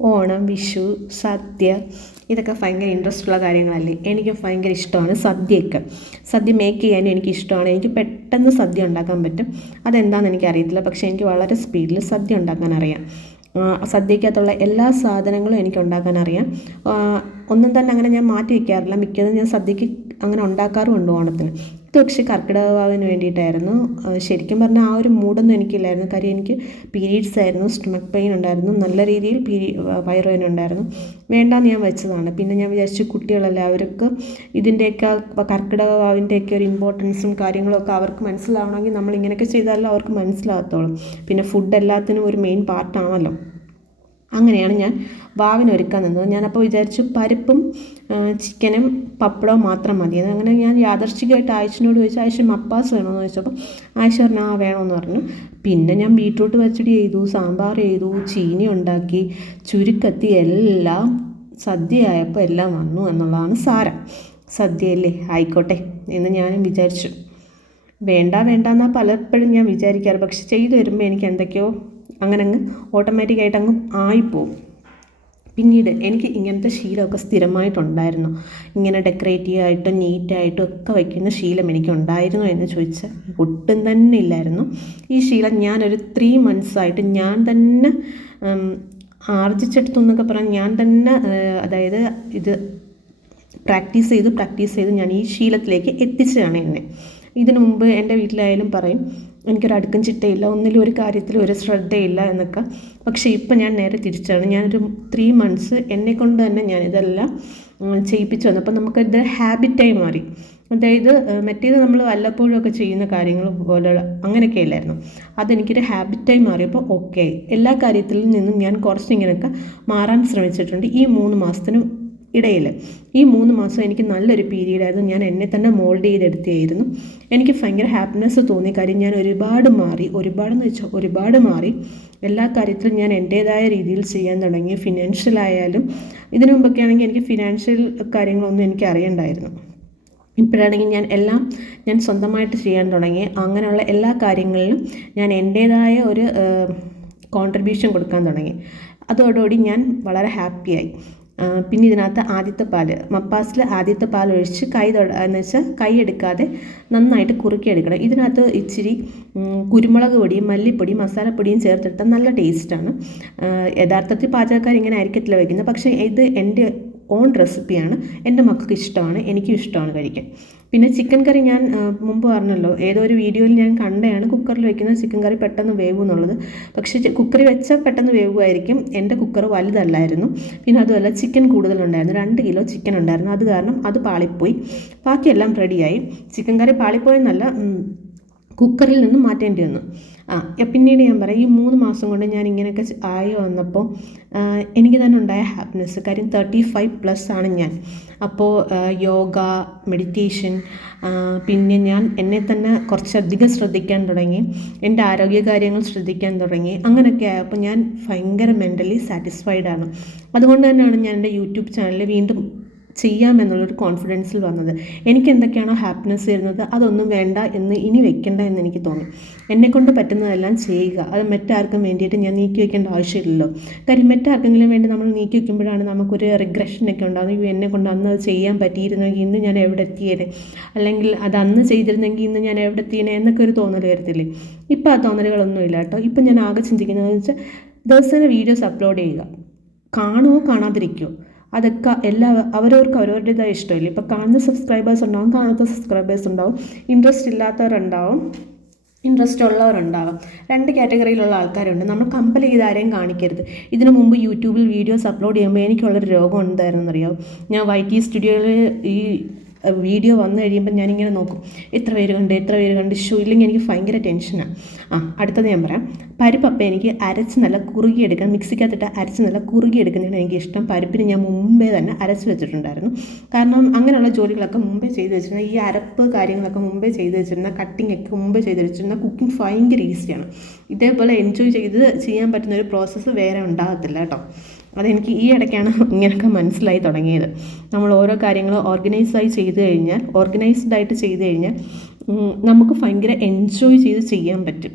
ഓണം വിഷു സദ്യ ഇതൊക്കെ ഭയങ്കര ഇൻട്രസ്റ്റ് ഉള്ള കാര്യങ്ങളല്ലേ? എനിക്ക് ഭയങ്കര ഇഷ്ടമാണ് സദ്യയൊക്കെ. സദ്യ മേക്ക് ചെയ്യാനും എനിക്ക് ഇഷ്ടമാണ് എനിക്ക് പെട്ടെന്ന് സദ്യ ഉണ്ടാക്കാൻ പറ്റും. അതെന്താണെന്ന് എനിക്കറിയത്തില്ല. പക്ഷേ എനിക്ക് വളരെ സ്പീഡിൽ സദ്യ ഉണ്ടാക്കാൻ അറിയാം. സദ്യക്കകത്തുള്ള എല്ലാ സാധനങ്ങളും എനിക്ക് ഉണ്ടാക്കാൻ അറിയാം. ഒന്നും തന്നെ അങ്ങനെ ഞാൻ മാറ്റി വയ്ക്കാറില്ല മിക്കതും ഞാൻ സദ്യക്ക് അങ്ങനെ ഉണ്ടാക്കാറുമുണ്ട് ഓണത്തിന്. ഇത് പക്ഷേ കർക്കിടക വാവിന് വേണ്ടിയിട്ടായിരുന്നു ശരിക്കും പറഞ്ഞാൽ ആ ഒരു മൂഡൊന്നും എനിക്കില്ലായിരുന്നു. കാര്യം എനിക്ക് പീരീഡ്സ് ആയിരുന്നു. സ്റ്റൊമക്ക് പെയിൻ ഉണ്ടായിരുന്നു. നല്ല രീതിയിൽ പീരി വയറുവേദന ഉണ്ടായിരുന്നു. വേണ്ടാന്ന് ഞാൻ വെച്ചതാണ്. പിന്നെ ഞാൻ വിചാരിച്ചു കുട്ടികളല്ലേ അവർക്ക് ഇതിന്റെയൊക്കെ കർക്കിടക വാവിന്റെയൊക്കെ ഒരു ഇമ്പോർട്ടൻസും കാര്യങ്ങളൊക്കെ അവർക്ക് മനസ്സിലാവണമെങ്കിൽ നമ്മൾ ഇങ്ങനെയൊക്കെ ചെയ്താലേ അവർക്ക് മനസ്സിലാകത്തുള്ളൂ. പിന്നെ ഫുഡ് എല്ലാത്തിനും ഒരു മെയിൻ പാർട്ടാണല്ലോ അങ്ങനെയാണ് ഞാൻ വാവിന് ഒരുക്കാൻ നിന്നത്. ഞാനപ്പോൾ വിചാരിച്ചു പരിപ്പും ചിക്കനും പപ്പടവും മാത്രം മതി. അങ്ങനെ ഞാൻ യാദർശികമായിട്ട് ആയിഷിനോട് ചോദിച്ചു ആയിഷ മപ്പാസ് വേണമെന്ന് ചോദിച്ചപ്പോൾ ആയിഷ പറഞ്ഞു ആ വേണമെന്ന് പറഞ്ഞു. പിന്നെ ഞാൻ ബീട്രൂട്ട് പച്ചടി ചെയ്തു സാമ്പാർ ചെയ്തു ചീനി ഉണ്ടാക്കി ചുരുക്കത്തി എല്ലാം സദ്യയായപ്പോൾ എല്ലാം വന്നു എന്നുള്ളതാണ് സാരം. സദ്യയല്ലേ? ആയിക്കോട്ടെ എന്ന് ഞാനും വിചാരിച്ചു. വേണ്ട വേണ്ട എന്നാൽ പലപ്പോഴും ഞാൻ വിചാരിക്കാറ്. പക്ഷെ ചെയ്തു വരുമ്പോൾ എനിക്ക് എന്തൊക്കെയോ അങ്ങനെ അങ്ങ് ഓട്ടോമാറ്റിക്കായിട്ട് അങ്ങ് ആയിപ്പോവും. പിന്നീട് എനിക്ക് ഇങ്ങനത്തെ ശീലമൊക്കെ സ്ഥിരമായിട്ടുണ്ടായിരുന്നു. ഇങ്ങനെ ഡെക്കറേറ്റീവ് ആയിട്ടും നീറ്റായിട്ടും ഒക്കെ വയ്ക്കുന്ന ശീലം എനിക്ക് ഉണ്ടായിരുന്നു എന്ന് ചോദിച്ചാൽ ഒട്ടും തന്നെ ഇല്ലായിരുന്നു. ഈ ശീലം ഞാനൊരു ത്രീ മന്ത്സായിട്ട് ഞാൻ തന്നെ ആർജിച്ചെടുത്തു എന്നൊക്കെ പറഞ്ഞാൽ ഞാൻ തന്നെ അതായത് ഇത് പ്രാക്ടീസ് ചെയ്ത് പ്രാക്ടീസ് ചെയ്ത് ഞാൻ ഈ ശീലത്തിലേക്ക് എത്തിച്ചതാണ് എന്നെ. ഇതിനു മുമ്പ് എന്റെ വീട്ടിലായാലും പറയും എനിക്കൊരു അടുക്കും ചിട്ടയില്ല ഒന്നിലും ഒരു കാര്യത്തിലും ഒരു ശ്രദ്ധയില്ല എന്നൊക്കെ. പക്ഷേ ഇപ്പം ഞാൻ നേരെ തിരിച്ചാണ്. ഞാനൊരു ത്രീ മന്ത്സ് എന്നെ കൊണ്ട് തന്നെ ഞാൻ ഇതെല്ലാം ചെയ്യിപ്പിച്ചു വന്നു. അപ്പം നമുക്കത് ഹാബിറ്റായി മാറി. അതായത് മറ്റേത് നമ്മൾ വല്ലപ്പോഴും ഒക്കെ ചെയ്യുന്ന കാര്യങ്ങൾ പോലെ അങ്ങനെയൊക്കെ അല്ലായിരുന്നു. അതെനിക്കൊരു ഹാബിറ്റായി മാറിയപ്പോൾ ഓക്കെ എല്ലാ കാര്യത്തിൽ നിന്നും ഞാൻ കുറച്ചിങ്ങനെയൊക്കെ മാറാൻ ശ്രമിച്ചിട്ടുണ്ട്. ഈ മൂന്ന് മാസത്തിനും ഇടയിൽ. ഈ മൂന്ന് മാസം എനിക്ക് നല്ലൊരു പീരീഡായിരുന്നു ഞാൻ എന്നെ തന്നെ മോൾഡ് ചെയ്തെടുത്തായിരുന്നു എനിക്ക് ഭയങ്കര ഹാപ്പിനെസ് തോന്നിയ കാര്യം ഞാൻ ഒരുപാട് മാറി. ഒരുപാടെന്ന് വെച്ചാൽ ഒരുപാട് മാറി. എല്ലാ കാര്യത്തിലും ഞാൻ എന്റേതായ രീതിയിൽ ചെയ്യാൻ തുടങ്ങി. ഫിനാൻഷ്യലായാലും ഇതിനു മുമ്പൊക്കെ ആണെങ്കിൽ എനിക്ക് ഫിനാൻഷ്യൽ കാര്യങ്ങളൊന്നും എനിക്ക് അറിയണ്ടായിരുന്നു. ഇപ്പോഴാണെങ്കിൽ ഞാൻ എല്ലാം ഞാൻ സ്വന്തമായിട്ട് ചെയ്യാൻ തുടങ്ങി. അങ്ങനെയുള്ള എല്ലാ കാര്യങ്ങളിലും ഞാൻ എന്റേതായ ഒരു കോൺട്രിബ്യൂഷൻ കൊടുക്കാൻ തുടങ്ങി. അതോടുകൂടി ഞാൻ വളരെ ഹാപ്പിയായി പിന്നെ ഇതിനകത്ത് ആദ്യത്തെ പാൽ മപ്പാസിൽ ആദ്യത്തെ പാൽ ഒഴിച്ച് കൈ തൊട എന്ന് വെച്ചാൽ കൈ എടുക്കാതെ നന്നായിട്ട് കുറുക്കിയെടുക്കണം ഇതിനകത്ത് ഇച്ചിരി കുരുമുളക് പൊടിയും മല്ലിപ്പൊടിയും മസാലപ്പൊടിയും ചേർത്തെടുത്താൽ നല്ല ടേസ്റ്റാണ് യഥാർത്ഥത്തിൽ പാചകക്കാർ ഇങ്ങനെ ആയിരിക്കത്തില്ല വയ്ക്കുന്നത്. പക്ഷേ ഇത് എന്റെ ഓൺ റെസിപ്പിയാണ് എന്റെ മക്കൾക്ക് ഇഷ്ടമാണ്. എനിക്കും ഇഷ്ടമാണ് കഴിക്കാൻ. പിന്നെ ചിക്കൻ കറി ഞാൻ മുമ്പ് പറഞ്ഞല്ലോ ഏതോ ഒരു വീഡിയോയിൽ ഞാൻ കണ്ടതാണ് കുക്കറിൽ വെക്കുന്ന ചിക്കൻ കറി പെട്ടെന്ന് വേവും എന്നുള്ളത്. പക്ഷേ കുക്കറി വെച്ചാൽ പെട്ടെന്ന് വേവുമായിരിക്കും. എന്റെ കുക്കർ വലുതല്ലായിരുന്നു. പിന്നെ അതുമല്ല ചിക്കൻ കൂടുതലുണ്ടായിരുന്നു. രണ്ട് കിലോ ചിക്കൻ ഉണ്ടായിരുന്നു. അത് കാരണം അത് പാളിപ്പോയി. ബാക്കിയെല്ലാം റെഡിയായി ചിക്കൻ കറി പാളിപ്പോയെന്നല്ല കുക്കറിൽ നിന്ന് മാറ്റേണ്ടി വന്നു. ആ പിന്നീട് ഞാൻ പറയാം ഈ മൂന്ന് മാസം കൊണ്ട് ഞാൻ ഇങ്ങനെയൊക്കെ ആയി വന്നപ്പോൾ എനിക്ക് തന്നെ ഉണ്ടായ ഹാപ്പിനെസ് കാര്യം തേർട്ടി ഫൈവ് പ്ലസ് ആണ് ഞാൻ. അപ്പോൾ യോഗ മെഡിറ്റേഷൻ പിന്നെ ഞാൻ എന്നെ തന്നെ കുറച്ചധികം ശ്രദ്ധിക്കാൻ തുടങ്ങി എന്റെ ആരോഗ്യകാര്യങ്ങൾ ശ്രദ്ധിക്കാൻ തുടങ്ങി അങ്ങനെയൊക്കെ ആയപ്പോൾ ഞാൻ ഭയങ്കര മെന്റലി സാറ്റിസ്ഫൈഡ് ആണ്. അതുകൊണ്ട് തന്നെയാണ് ഞാൻ എന്റെ യൂട്യൂബ് ചാനലിൽ വീണ്ടും ചെയ്യാമെന്നുള്ളൊരു കോൺഫിഡൻസിൽ വന്നത്. എനിക്ക് എന്തൊക്കെയാണോ ഹാപ്പിനെസ് തരുന്നത് അതൊന്നും വേണ്ട എന്ന് ഇനി വെക്കണ്ട എന്ന് എനിക്ക് തോന്നി. എന്നെക്കൊണ്ട് പറ്റുന്നതെല്ലാം ചെയ്യുക. അത് മറ്റാർക്കും വേണ്ടിയിട്ട് ഞാൻ നീക്കി വെക്കേണ്ട ആവശ്യമില്ലല്ലോ. കാര്യം മറ്റാർക്കെങ്കിലും വേണ്ടി നമ്മൾ നീക്കി വെക്കുമ്പോഴാണ് നമുക്കൊരു റിഗ്രഷനൊക്കെ ഉണ്ടാകുന്നത് അയ്യോ എന്നെ കൊണ്ട് അന്ന് അത് ചെയ്യാൻ പറ്റിയിരുന്നെങ്കിൽ ഇന്ന് ഞാൻ എവിടെ എത്തിയേനെ? അല്ലെങ്കിൽ അത് അന്ന് ചെയ്തിരുന്നെങ്കിൽ ഇന്ന് ഞാൻ എവിടെ എത്തിയേനെ എന്നൊക്കെ ഒരു തോന്നൽ വരത്തില്ലേ? ഇപ്പോൾ ആ തോന്നലുകളൊന്നും ഇല്ല കേട്ടോ. ഇപ്പം ഞാൻ ആകെ ചിന്തിക്കുന്നതെന്ന് വെച്ചാൽ ദിവസേന വീഡിയോസ് അപ്ലോഡ് ചെയ്യുക. കാണുമോ കാണാതിരിക്കുമോ അതൊക്കെ എല്ലാ അവരവർക്ക് അവരവരുടേതായ ഇഷ്ടമില്ല. ഇപ്പോൾ കാണുന്ന സബ്സ്ക്രൈബേഴ്സ് ഉണ്ടാവും കാണാത്ത സബ്സ്ക്രൈബേഴ്സ് ഉണ്ടാവും. ഇൻട്രസ്റ്റ് ഇല്ലാത്തവരുണ്ടാവും. ഇൻട്രസ്റ്റ് ഉള്ളവരുണ്ടാവാം. രണ്ട് കാറ്റഗറിയിലുള്ള ആൾക്കാരുണ്ട്. നമ്മൾ കമ്പൽ ചെയ്ത് ആരെയും കാണിക്കരുത്. ഇതിനു മുമ്പ് യൂട്യൂബിൽ വീഡിയോസ് അപ്ലോഡ് ചെയ്യുമ്പോൾ എനിക്കുള്ളൊരു രോഗം എന്തായിരുന്നു ഞാൻ വൈ ടി സ്റ്റുഡിയോയിൽ ഈ വീഡിയോ വന്നു കഴിയുമ്പോൾ ഞാനിങ്ങനെ നോക്കും. എത്ര പേര് കണ്ട് എത്ര പേര് കണ്ട് ഷോ ഇല്ലെങ്കിൽ എനിക്ക് ഭയങ്കര ടെൻഷനാണ് ആ അടുത്തത് ഞാൻ പറയാം. പരിപ്പപ്പം എനിക്ക് അരച്ച് നല്ല കുറുകിയെടുക്കാൻ മിക്സിക്കകത്തിട്ട് അരച്ച് നല്ല കുറുകിയെടുക്കുന്നതാണ് എനിക്ക് ഇഷ്ടം. പരിപ്പിന് ഞാൻ മുമ്പേ തന്നെ അരച്ച് വെച്ചിട്ടുണ്ടായിരുന്നു. കാരണം അങ്ങനെയുള്ള ജോലികളൊക്കെ മുമ്പേ ചെയ്ത് വെച്ചിരുന്ന ഈ അരപ്പ് കാര്യങ്ങളൊക്കെ മുമ്പേ ചെയ്ത് വെച്ചിരുന്ന കട്ടിംഗ് ഒക്കെ മുമ്പേ ചെയ്ത് വെച്ചിരുന്ന കുക്കിംഗ് ഭയങ്കര ഈസിയാണ് ഇതേപോലെ എൻജോയ് ചെയ്ത് ചെയ്യാൻ പറ്റുന്ന ഒരു പ്രോസസ്സ് വേറെ ഉണ്ടാകത്തില്ല കേട്ടോ. അതെനിക്ക് ഈ ഇടയ്ക്കാണ് ഇങ്ങനെയൊക്കെ മനസ്സിലായി തുടങ്ങിയത്. നമ്മൾ ഓരോ കാര്യങ്ങളും ഓർഗനൈസായി ചെയ്ത് കഴിഞ്ഞാൽ ഓർഗനൈസ്ഡ് ആയിട്ട് ചെയ്ത് കഴിഞ്ഞാൽ നമുക്ക് ഭയങ്കര എൻജോയ് ചെയ്ത് ചെയ്യാൻ പറ്റും.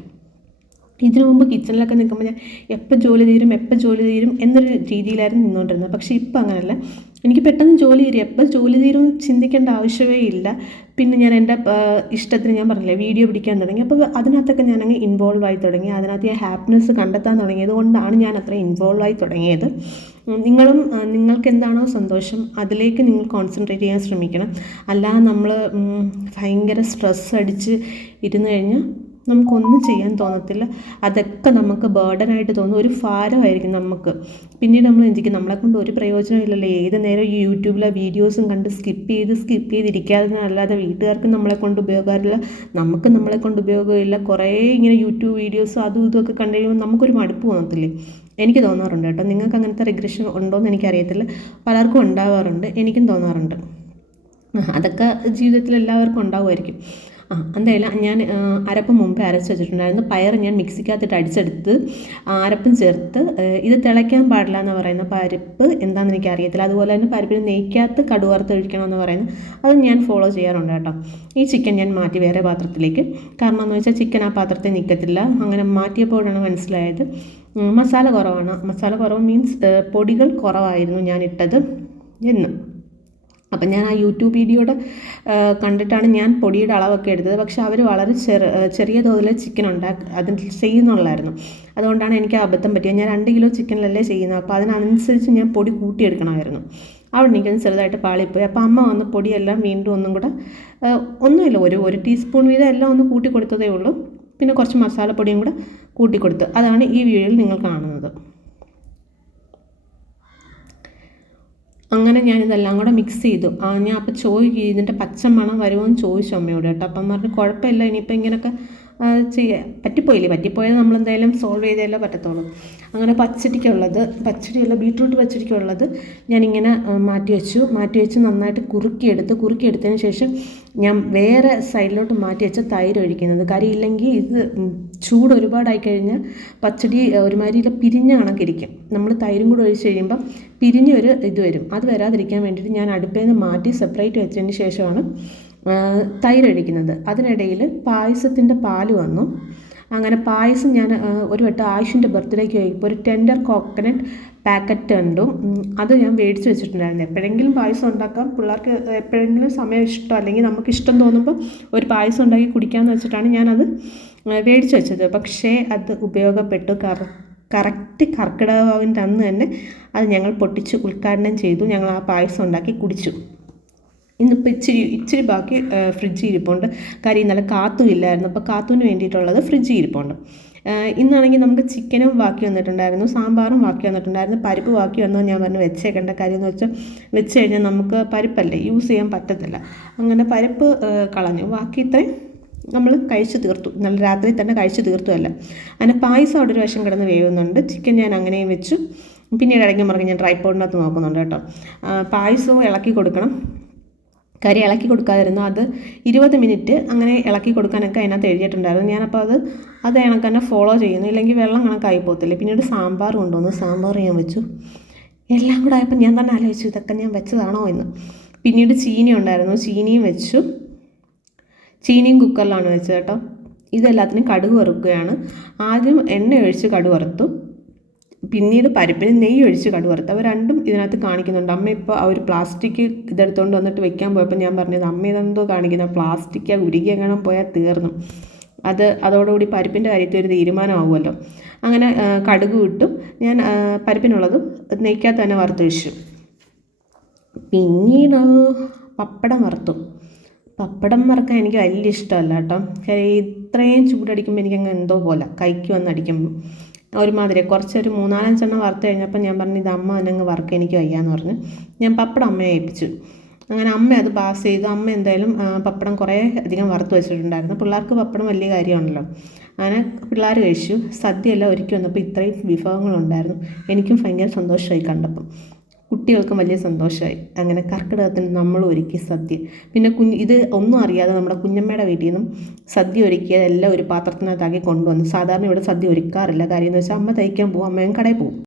ഇതിനു മുമ്പ് കിച്ചണിലൊക്കെ നിൽക്കുമ്പോൾ ഞാൻ എപ്പോൾ ജോലി തീരും എപ്പോൾ ജോലി തീരും എന്നൊരു രീതിയിലായിരുന്നു നിന്നുകൊണ്ടിരുന്നത്. പക്ഷേ ഇപ്പം അങ്ങനെയല്ല എനിക്ക് പെട്ടെന്ന് ജോലി തീരും. എപ്പോൾ ജോലി തീരും ചിന്തിക്കേണ്ട ആവശ്യമേ ഇല്ല. പിന്നെ ഞാൻ എന്റെ ഇഷ്ടത്തിന് ഞാൻ പറഞ്ഞില്ലേ വീഡിയോ പിടിക്കാൻ തുടങ്ങി. അപ്പോൾ അതിനകത്തൊക്കെ ഞാൻ അങ്ങ് ഇൻവോൾവ് ആയി തുടങ്ങി. അതിനകത്ത് ഞാൻ ഹാപ്പിനെസ് കണ്ടെത്താൻ തുടങ്ങിയത് കൊണ്ടാണ് ഞാൻ അത്ര ഇൻവോൾവ് ആയി തുടങ്ങിയത്. നിങ്ങളും നിങ്ങൾക്ക് എന്താണോ സന്തോഷം അതിലേക്ക് നിങ്ങൾ കോൺസെൻട്രേറ്റ് ചെയ്യാൻ ശ്രമിക്കണം. അല്ലാതെ നമ്മൾ ഭയങ്കര സ്ട്രെസ് അടിച്ച് ഇരുന്ന് കഴിഞ്ഞാൽ നമുക്കൊന്നും ചെയ്യാൻ തോന്നത്തില്ല. അതൊക്കെ നമുക്ക് ബേർഡനായിട്ട് തോന്നും. ഒരു ഭാരമായിരിക്കും നമുക്ക്. പിന്നീട് നമ്മൾ ചിന്തിക്കും നമ്മളെ കൊണ്ട് ഒരു പ്രയോജനമില്ലല്ലോ ഏത് നേരം യൂട്യൂബിലെ വീഡിയോസും കണ്ട് സ്കിപ്പ് ചെയ്ത് സ്കിപ്പ് ചെയ്തിരിക്കാതെ അല്ലാതെ വീട്ടുകാർക്ക് നമ്മളെ കൊണ്ട് ഉപയോഗമില്ല. നമുക്ക് നമ്മളെ കൊണ്ട് ഉപയോഗമില്ല. കുറേ ഇങ്ങനെ യൂട്യൂബ് വീഡിയോസ് അതും ഇതുമൊക്കെ കണ്ടു കഴിയുമ്പോൾ നമുക്കൊരു മടുപ്പ് തോന്നത്തില്ലേ? എനിക്ക് തോന്നാറുണ്ട് കേട്ടോ. നിങ്ങൾക്ക് അങ്ങനത്തെ റിഗ്രഷൻ ഉണ്ടോ എന്ന് എനിക്കറിയത്തില്ല. പലർക്കും ഉണ്ടാവാറുണ്ട്. എനിക്കും തോന്നാറുണ്ട്. അതൊക്കെ ജീവിതത്തിൽ എല്ലാവർക്കും ഉണ്ടാവുമായിരിക്കും. ആ എന്തായാലും ഞാൻ അരപ്പ് മുമ്പേ അരച്ച് വെച്ചിട്ടുണ്ടായിരുന്നു. പയർ ഞാൻ മിക്സിക്കകത്തിട്ട് അടിച്ചെടുത്ത് അരപ്പും ചേർത്ത് ഇത് തിളയ്ക്കാൻ പാടില്ല എന്ന് പറയുന്ന പരിപ്പ് എന്താണെന്ന് എനിക്ക് അറിയത്തില്ല അതുപോലെ തന്നെ പരിപ്പിന് നെയ്ക്കകത്ത് കടുവറുത്ത് ഒഴിക്കണമെന്ന് പറയുന്നത് അത് ഞാൻ ഫോളോ ചെയ്യാറുണ്ട് കേട്ടോ. ഈ ചിക്കൻ ഞാൻ മാറ്റി വേറെ പാത്രത്തിലേക്ക്. കാരണം എന്ന് വെച്ചാൽ ചിക്കൻ ആ പാത്രത്തിൽ നിൽക്കത്തില്ല. അങ്ങനെ മാറ്റിയപ്പോഴാണ് മനസ്സിലായത്. മസാല കുറവാണ്. മസാല കുറവ് മീൻസ് പൊടികൾ കുറവായിരുന്നു ഞാൻ ഇട്ടത് അപ്പം ഞാൻ ആ യൂട്യൂബ് വീഡിയോയുടെ കണ്ടിട്ടാണ് ഞാൻ പൊടിയുടെ അളവൊക്കെ എടുത്തത്. പക്ഷെ അവർ വളരെ ചെറു ചെറിയ തോതിൽ ചിക്കൻ ഉണ്ടാക്കി അതിൽ ചെയ്യുന്നുള്ളായിരുന്നു. അതുകൊണ്ടാണ് എനിക്ക് അബദ്ധം പറ്റിയത്. ഞാൻ രണ്ട് കിലോ ചിക്കനിലല്ലേ ചെയ്യുന്നത്. അപ്പോൾ അതിനനുസരിച്ച് ഞാൻ പൊടി കൂട്ടിയെടുക്കണമായിരുന്നു. അവിടെ എനിക്കൊന്ന് ചെറുതായിട്ട് പാളിപ്പോയി. അപ്പോൾ അമ്മ വന്ന് പൊടിയെല്ലാം വീണ്ടും ഒന്നും കൂടെ ഒന്നുമില്ല. ഒരു ഒരു ടീസ്പൂൺ വീതം എല്ലാം ഒന്ന് കൂട്ടി കൊടുത്തതേ ഉള്ളൂ. പിന്നെ കുറച്ച് മസാലപ്പൊടിയും കൂടെ കൂട്ടി കൊടുത്തു അതാണ് ഈ വീഡിയോയിൽ നിങ്ങൾ കാണുന്നത്. അങ്ങനെ ഞാനിതെല്ലാം കൂടെ മിക്സ് ചെയ്തു. ആ ഞാൻ അപ്പോൾ ചോദിക്കും ഇതിന്റെ പച്ച മണം വരുമോ എന്ന് ചോദിച്ചു അമ്മയോട് കേട്ടോ. അപ്പം പറഞ്ഞു കുഴപ്പമില്ല ഇനിയിപ്പോൾ ഇങ്ങനെയൊക്കെ ചെയ്യാം പറ്റിപ്പോയില്ലേ? പറ്റിപ്പോയത് നമ്മളെന്തായാലും സോൾവ് ചെയ്തേ പറ്റത്തുള്ളൂ. അങ്ങനെ പച്ചടിക്കുള്ളത് പച്ചടിയുള്ള ബീട്രൂട്ട് പച്ചടിക്കുള്ളത് ഞാനിങ്ങനെ മാറ്റി വെച്ചു. മാറ്റി വെച്ച് നന്നായിട്ട് കുറുക്കിയെടുത്ത് കുറുക്കിയെടുത്തതിന് ശേഷം ഞാൻ വേറെ സൈഡിലോട്ട് മാറ്റി വെച്ച തൈര് ഒഴിക്കുന്നത്. കറിയില്ലെങ്കിൽ ഇത് ചൂട് ഒരുപാടായി കഴിഞ്ഞാൽ പച്ചടി ഒരുമാതിരി പിരിഞ്ഞ കണക്കിരിക്കും നമ്മൾ തൈരും കൂടെ ഒഴിച്ച് കഴിയുമ്പം പിരിഞ്ഞൊരു ഇത് വരും. അത് വരാതിരിക്കാൻ വേണ്ടിയിട്ട് ഞാൻ അടുപ്പേന്ന് മാറ്റി സെപ്പറേറ്റ് വെച്ചതിന് ശേഷമാണ് തൈരൊഴിക്കുന്നത് അതിനിടയിൽ പായസത്തിന്റെ പാൽ വന്നു. അങ്ങനെ പായസം ഞാൻ ഒരു വട്ടം ആയുഷിന്റെ ബർത്ത്ഡേക്ക് പോയപ്പോൾ ഒരു ടെൻഡർ കോക്കനട്ട് പാക്കറ്റ് ഉണ്ടും അത് ഞാൻ മേടിച്ച് വെച്ചിട്ടുണ്ടായിരുന്നു. എപ്പോഴെങ്കിലും പായസം ഉണ്ടാക്കാം. പിള്ളേർക്ക് എപ്പോഴെങ്കിലും സമയം ഇഷ്ടം അല്ലെങ്കിൽ നമുക്ക് ഇഷ്ടം തോന്നുമ്പോൾ ഒരു പായസം ഉണ്ടാക്കി കുടിക്കാമെന്ന് വെച്ചിട്ടാണ് ഞാനത് മേടിച്ച് വെച്ചത്. പക്ഷേ അത് ഉപയോഗപ്പെട്ടു. കറ കറക്റ്റ് കർക്കിടകവാവിന്റെ അന്ന് തന്നെ അത് ഞങ്ങൾ പൊട്ടിച്ച് ഉദ്ഘാടനം ചെയ്തു. ഞങ്ങൾ ആ പായസം ഉണ്ടാക്കി കുടിച്ചു. ഇന്നിപ്പോൾ ഇച്ചിരി ഇച്ചിരി ബാക്കി ഫ്രിഡ്ജ് ഇരിപ്പുണ്ട്. കാര്യം നല്ല കാത്തു ഇല്ലായിരുന്നു. അപ്പോൾ കാത്തുവിന് വേണ്ടിയിട്ടുള്ളത് ഫ്രിഡ്ജ് ഇരിപ്പുണ്ട്. ഇന്നാണെങ്കിൽ നമുക്ക് ചിക്കനും ബാക്കി വന്നിട്ടുണ്ടായിരുന്നു. സാമ്പാറും ബാക്കി വന്നിട്ടുണ്ടായിരുന്നു. പരിപ്പ് ബാക്കി വന്നു ഞാൻ പറഞ്ഞു വെച്ചേക്കേണ്ട. കാര്യം എന്ന് വെച്ചാൽ വെച്ച് കഴിഞ്ഞാൽ നമുക്ക് പരിപ്പല്ലേ യൂസ് ചെയ്യാൻ പറ്റത്തില്ല. അങ്ങനെ പരിപ്പ് കളഞ്ഞു. ബാക്കി ഇത്രയും നമ്മൾ കഴിച്ചു തീർത്തു. ഇന്നലെ രാത്രി തന്നെ കഴിച്ചു തീർത്തുമല്ല അങ്ങനെ പായസം അവിടെ ഒരു വശം കിടന്ന് വേവുന്നുണ്ട്. ചിക്കൻ ഞാൻ അങ്ങനെയും വെച്ചു. പിന്നീട് ഇടയ്ക്ക് മറങ്ങി ഞാൻ ട്രൈപ്പോഡിനകത്ത് നോക്കുന്നുണ്ട് കേട്ടോ. പായസവും ഇളക്കി കൊടുക്കണം. കരി ഇളക്കി കൊടുക്കാതിരുന്നു. അത് ഇരുപത് മിനിറ്റ് അങ്ങനെ ഇളക്കി കൊടുക്കാനൊക്കെ അതിനകത്ത് എഴുതിയിട്ടുണ്ടായിരുന്നു. ഞാനപ്പോൾ അത് അത് കണക്ക് തന്നെ ഫോളോ ചെയ്യുന്നു. ഇല്ലെങ്കിൽ വെള്ളം കണക്കായി പോകത്തില്ല. പിന്നീട് സാമ്പാർ കൊണ്ടുവന്നു. സാമ്പാർ ഞാൻ വെച്ചു. എല്ലാം കൂടെ ആയപ്പോൾ ഞാൻ തന്നെ ആലോചിച്ചു ഇതൊക്കെ ഞാൻ വെച്ചതാണോ എന്ന്. പിന്നീട് ചീനി ഉണ്ടായിരുന്നു. ചീനിയും വെച്ചു. ചീനിയും കുക്കറിലാണ് വെച്ചത് കേട്ടോ. ഇതെല്ലാത്തിനും കടുക് വറുക്കുകയാണ്. ആദ്യം എണ്ണ ഒഴിച്ച് കടുക് വറുത്തു. പിന്നീട് പരിപ്പിന് നെയ്യ് ഒഴിച്ച് കടുവറുത്ത്. വറുത്ത് അവ രണ്ടും ഇതിനകത്ത് കാണിക്കുന്നുണ്ട്. അമ്മ ഇപ്പോൾ ആ ഒരു പ്ലാസ്റ്റിക് ഇതെടുത്തുകൊണ്ട് വന്നിട്ട് വെക്കാൻ പോയപ്പോൾ ഞാൻ പറഞ്ഞത് അമ്മ ഇതെന്തോ കാണിക്കുന്ന പ്ലാസ്റ്റിക് ആ ഉരുകി എങ്ങനെ പോയാൽ തീർന്നു. അത് അതോടുകൂടി പരിപ്പിന്റെ കാര്യത്തിൽ ഒരു തീരുമാനമാവുമല്ലോ. അങ്ങനെ കടുക് വിട്ടു ഞാൻ പരിപ്പിനുള്ളതും നെയ്ക്കാത്ത തന്നെ വറുത്തൊഴിച്ചു. പിന്നീട് പപ്പടം വറുത്തു. പപ്പടം വറുക്കാൻ എനിക്ക് വലിയ ഇഷ്ടമല്ല കേട്ടോ. ഇത്രയും ചൂടടിക്കുമ്പോൾ എനിക്കങ്ങ് എന്തോ പോലെ. കൈക്ക് വന്നടിക്കുമ്പോൾ ഒരുമാതിരി. കുറച്ചൊരു മൂന്നാലഞ്ചെണ്ണം വറുത്ത് കഴിഞ്ഞപ്പോൾ ഞാൻ പറഞ്ഞു ഇത് അമ്മ തന്നെ അങ്ങ് വറുക്ക് എനിക്ക് വയ്യാന്ന് പറഞ്ഞു. ഞാൻ പപ്പടം അമ്മയെ ഏൽപ്പിച്ചു. അങ്ങനെ അമ്മ അത് പാസ് ചെയ്തു. അമ്മ എന്തായാലും പപ്പടം കുറേ അധികം വറുത്ത് വെച്ചിട്ടുണ്ടായിരുന്നു. പിള്ളേർക്ക് പപ്പടം വലിയ കാര്യമാണല്ലോ. അങ്ങനെ പിള്ളേർ കഴിച്ചു. സദ്യയെല്ലാം ഒരുക്കി വന്നപ്പോൾ ഇത്രയും വിഭവങ്ങളുണ്ടായിരുന്നു. എനിക്കും ഭയങ്കര സന്തോഷമായി കണ്ടപ്പം കുട്ടികൾക്കും വലിയ സന്തോഷമായി. അങ്ങനെ കർക്കിടകത്തിന് നമ്മൾ ഒരുക്കി സദ്യ. പിന്നെ കുഞ്ഞ് ഇത് ഒന്നും അറിയാതെ നമ്മുടെ കുഞ്ഞമ്മയുടെ വീട്ടിൽ നിന്നും സദ്യ ഒരുക്കിയതെല്ലാം ഒരു പാത്രത്തിനകത്താക്കി കൊണ്ടുവന്നു. സാധാരണ ഇവിടെ സദ്യ ഒരുക്കാറില്ല. കാര്യം എന്ന് വെച്ചാൽ അമ്മ തയ്ക്കാൻ പോകും അമ്മയും കടയിൽ പോകും.